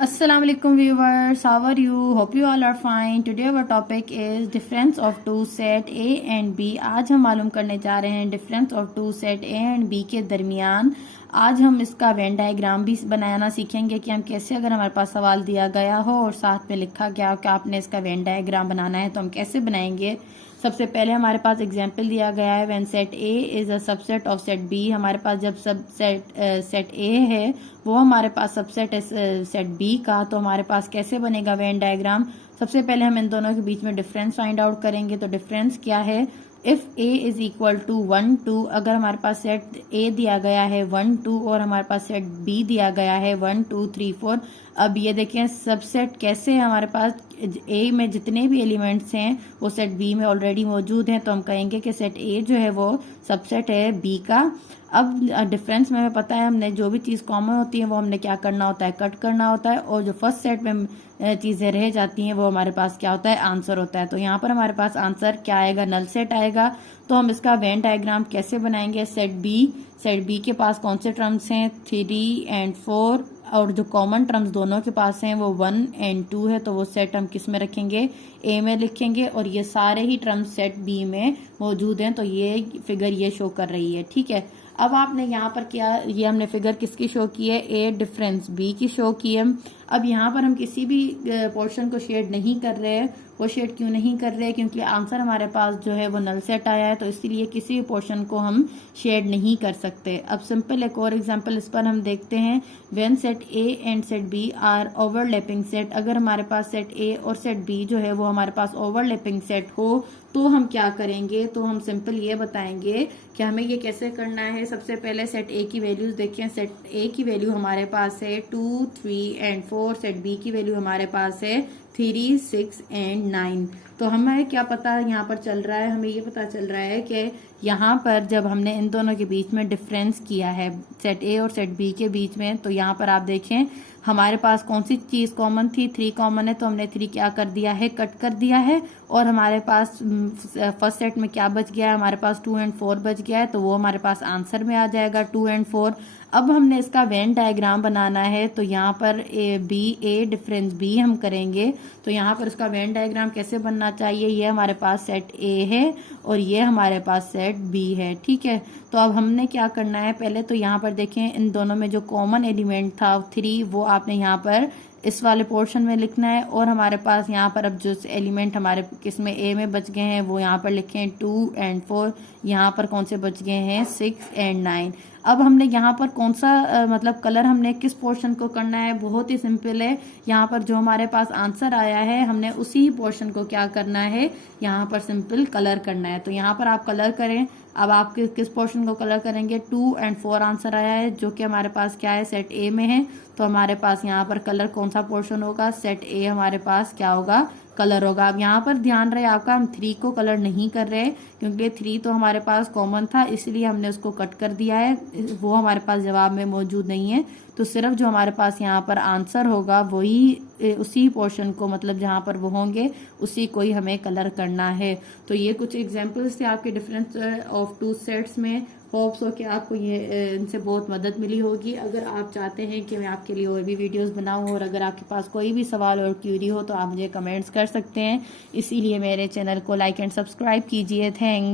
Assalamu alaikum viewers, how are you? Hope you all are fine. Today our topic is difference of two set A and B. आज हम मालूम करने जा रहे हैं difference of two set A and B के दरमियान। आज हम इसका वेन डायग्राम भी बनाना सीखेंगे कि हम कैसे, अगर हमारे पास सवाल दिया गया हो और साथ में लिखा गया हो कि आपने इसका वेन डायग्राम बनाना है तो हम कैसे बनाएंगे। सबसे पहले हमारे पास एग्जाम्पल दिया गया है when set A is a subset of set B. हमारे पास जब सब सेट ए है वो हमारे पास सबसेट है सेट बी का, तो हमारे पास कैसे बनेगा वेन डायग्राम। सबसे पहले हम इन दोनों के बीच में डिफरेंस फाइंड आउट करेंगे। तो डिफरेंस क्या है, if A is equal to 1 2, अगर हमारे पास सेट ए दिया गया है 1 2 और हमारे पास सेट बी दिया गया है 1 2 3 4। अब ये देखें सबसेट कैसे है, हमारे पास ए में जितने भी एलिमेंट्स हैं वो सेट बी में ऑलरेडी मौजूद हैं, तो हम कहेंगे कि सेट ए जो है वो सबसेट है बी का। अब डिफरेंस में हमें पता है हमने जो भी चीज़ कॉमन होती है वो हमने क्या करना होता है, कट करना होता है, और जो फर्स्ट सेट में चीज़ें रह जाती हैं वो हमारे पास क्या होता है, आंसर होता है। तो यहाँ पर हमारे पास आंसर क्या आएगा, नल सेट आएगा। तो हम इसका वेन डायग्राम कैसे बनाएंगे, सेट बी के पास कौन से टर्म्स हैं 3 और 4, और जो कॉमन टर्म्स दोनों के पास हैं वो 1 और 2 है, तो वो सेट हम किस में रखेंगे, ए में लिखेंगे, और ये सारे ही टर्म्स सेट बी में मौजूद हैं। तो ये फिगर ये शो कर रही है, ठीक है। अब आपने यहाँ पर क्या, ये हमने फिगर किसकी शो की है, ए डिफरेंस बी की शो की है। अब यहाँ पर हम किसी भी पोर्शन को शेड नहीं कर रहे हैं। वो शेड क्यों नहीं कर रहे हैं, क्योंकि आंसर हमारे पास जो है वो नल सेट आया है, तो इसीलिए किसी भी पोर्शन को हम शेड नहीं कर सकते। अब सिंपल एक और एग्जांपल इस पर हम देखते हैं। When set A and set B are overlapping set, अगर हमारे पास सेट ए और सेट बी जो है वो हमारे पास ओवरलैपिंग सेट हो तो हम क्या करेंगे। तो हम सिंपल ये बताएंगे कि हमें ये कैसे करना है। सबसे पहले सेट ए की वैल्यूज देखें। सेट ए की वैल्यू हमारे पास है 2 3 और 4। सेट बी की वैल्यू हमारे पास है 3 6 और 9। तो हमें क्या पता यहाँ पर चल रहा है, हमें ये पता चल रहा है कि यहाँ पर जब हमने इन दोनों के बीच में डिफरेंस किया है सेट ए और सेट बी के बीच में, तो यहाँ पर आप देखें हमारे पास कौन सी चीज कॉमन थी, 3 कॉमन है, तो हमने 3 क्या कर दिया है, कट कर दिया है। और हमारे पास फर्स्ट सेट में क्या बच गया है, हमारे पास 2 और 4 बच गया है, तो वो हमारे पास आंसर में आ जाएगा 2 और 4। अब हमने इसका वेन डायग्राम बनाना है, तो यहाँ पर ए डिफरेंस बी हम करेंगे। तो यहाँ पर इसका वेन डायग्राम कैसे बनना चाहिए, ये हमारे पास सेट ए है और ये हमारे पास सेट बी है, ठीक है। तो अब हमने क्या करना है, पहले तो यहाँ पर देखें इन दोनों में जो कॉमन एलिमेंट था 3, वो आपने यहाँ पर इस वाले पोर्शन में लिखना है। और हमारे पास यहाँ पर अब जो एलिमेंट हमारे किसमें ए में बच गए हैं वो यहाँ पर लिखें 2 और 4। यहाँ पर कौन से बच गए हैं 6 और 9। अब हमने यहाँ पर कौन सा मतलब कलर हमने किस पोर्शन को करना है, बहुत ही सिंपल है। यहाँ पर जो हमारे पास आंसर आया है हमने उसी पोर्शन को क्या करना है, यहाँ पर सिंपल कलर करना है। तो यहाँ पर आप कलर करें। अब आप किस पोर्शन को कलर करेंगे, 2 और 4 आंसर आया है जो कि हमारे पास क्या है, सेट ए में है। तो हमारे पास यहाँ पर कलर कौन सा पोर्शन होगा, सेट ए हमारे पास क्या होगा, कलर होगा। अब यहाँ पर ध्यान रहे आपका, हम 3 को कलर नहीं कर रहे क्योंकि 3 तो हमारे पास कॉमन था, इसलिए हमने उसको कट कर दिया है, वो हमारे पास जवाब में मौजूद नहीं है। तो सिर्फ जो हमारे पास यहाँ पर आंसर होगा वही उसी पोर्शन को, मतलब जहाँ पर वो होंगे उसी को ही हमें कलर करना है। तो ये कुछ एग्जांपल्स थे आपके डिफरेंस ऑफ टू सेट्स में। होप्स हो कि आपको ये इनसे बहुत मदद मिली होगी। अगर आप चाहते हैं कि मैं आपके लिए और भी वीडियोस बनाऊं, और अगर आपके पास कोई भी सवाल और क्यूरी हो तो आप मुझे कमेंट्स कर सकते हैं। इसीलिए मेरे चैनल को लाइक एंड सब्सक्राइब कीजिए। थैंक्स।